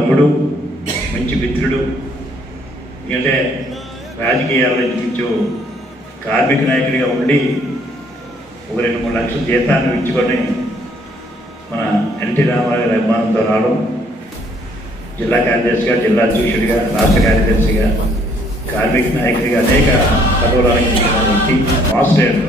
తమ్ముడు, మంచి మిత్రుడు. ఎందుకంటే రాజకీయాల్లో ఇంచు కార్మిక నాయకుడిగా ఉండి ఒక 2-3 లక్షల జీతాన్ని ఇచ్చుకొని మన ఎన్టీ రామారావు గారి అభిమానంతో రావడం, జిల్లా కార్యదర్శిగా, జిల్లా అధ్యక్షుడిగా, రాష్ట్ర కార్యదర్శిగా, కార్మిక నాయకుడిగా అనేక పదవులు వ్యక్తి మాస్టర్